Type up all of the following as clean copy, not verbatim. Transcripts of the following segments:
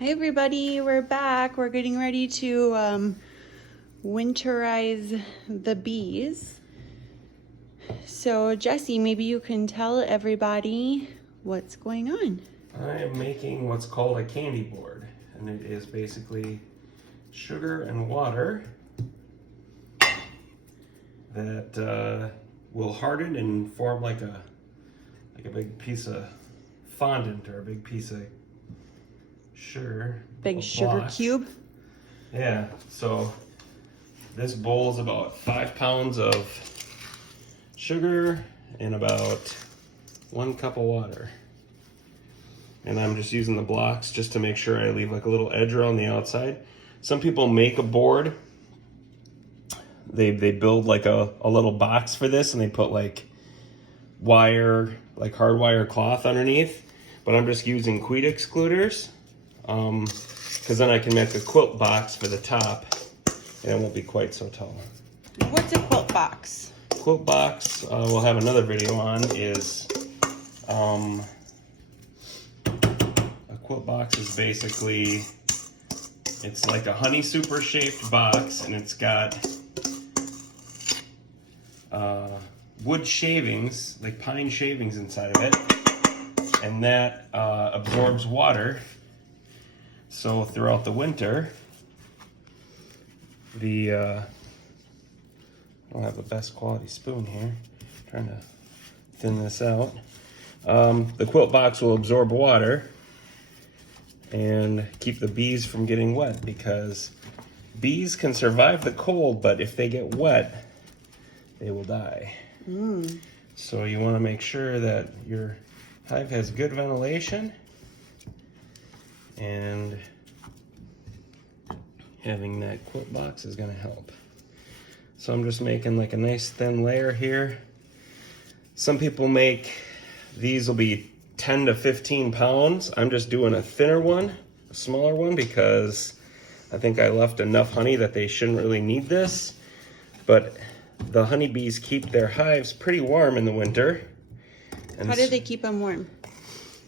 Hi everybody, we're back. We're getting ready to winterize the bees. So Jesse, maybe you can tell everybody what's going on. I am making what's called a candy board, and it is basically sugar and water that will harden and form like a big piece of fondant or a big piece of sugar. Big sugar blocks. cube. Yeah, so this bowl is about 5 pounds of sugar and about 1 cup of water. And I'm just using the blocks just to make sure I leave like a little edge around the outside. Some people make a board. They build like a little box for this and they put like wire, like hard wire cloth underneath. But I'm just using quilt excluders because then I can make a quilt box for the top and it won't be quite so tall. What's a quilt box? Quilt box, we'll have another video on, is a quilt box is basically, it's like a honey super shaped box and it's got wood shavings, like pine shavings inside of it, and that absorbs water. So throughout the winter, I don't have the best quality spoon here. I'm trying to thin this out. The quilt box will absorb water and keep the bees from getting wet, because bees can survive the cold, but if they get wet, they will die. So you want to make sure that your hive has good ventilation, and having that quilt box is going to help. So I'm just making like a nice thin layer here. Some people make, these will be 10 to 15 pounds. I'm just doing a thinner one, a smaller one, because I think I left enough honey that they shouldn't really need this. But the honeybees keep their hives pretty warm in the winter. And How do they keep them warm?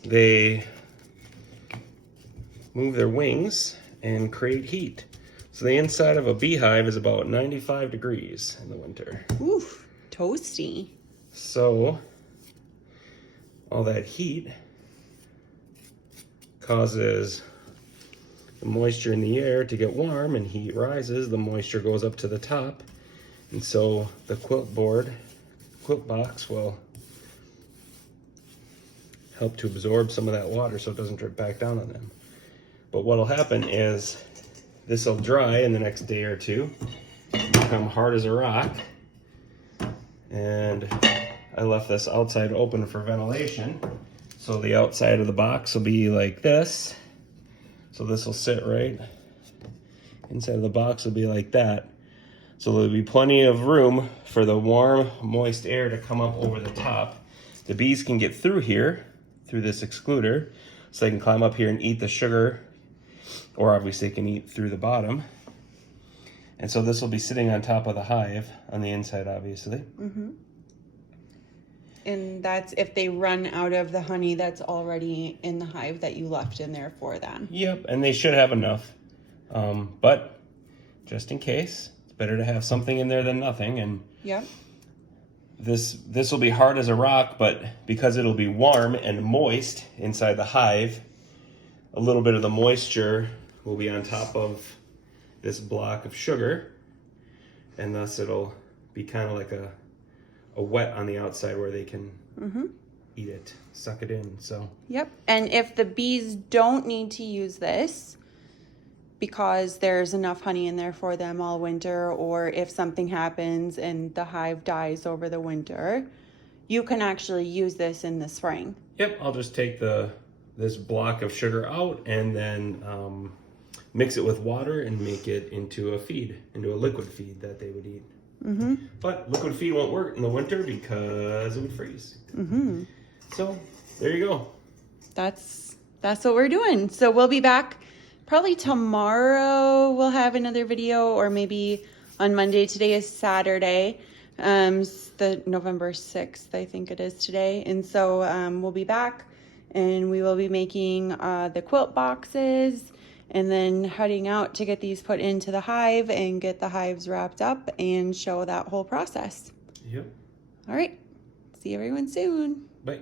they move their wings and create heat. So the inside of a beehive is about 95 degrees in the winter. Oof, toasty. So all that heat causes the moisture in the air to get warm, and heat rises, the moisture goes up to the top. And so the quilt box will help to absorb some of that water so it doesn't drip back down on them. But what'll happen is this will dry in the next day or two, become hard as a rock, and I left this outside open for ventilation. So the outside of the box will be like this. So this will sit right inside of the box, will be like that. So there'll be plenty of room for the warm, moist air to come up over the top. The bees can get through here, through this excluder, so they can climb up here and eat the sugar, or obviously they can eat through the bottom. And so this will be sitting on top of the hive, on the inside, obviously. Mm-hmm. And that's if they run out of the honey that's already in the hive that you left in there for them. Yep, and they should have enough. But just in case, it's better to have something in there than nothing. And Yep. this will be hard as a rock, but because it'll be warm and moist inside the hive, a little bit of the moisture will be on top of this block of sugar, and thus it'll be kind of like a wet on the outside where they can eat it, suck it in. So Yep. And if the bees don't need to use this because there's enough honey in there for them all winter, or if something happens and the hive dies over the winter, you can actually use this in the spring. yep, I'll just take this block of sugar out and then mix it with water and make it into a feed, into a liquid feed that they would eat. But liquid feed won't work in the winter because it would freeze. So there you go. That's what we're doing. So we'll be back probably tomorrow. We'll have another video, or maybe on Monday. Today is Saturday. The November 6th, I think it is today. And so we'll be back and we will be making the quilt boxes and then heading out to get these put into the hive and get the hives wrapped up and show that whole process. Yep. All right. See everyone soon. Bye.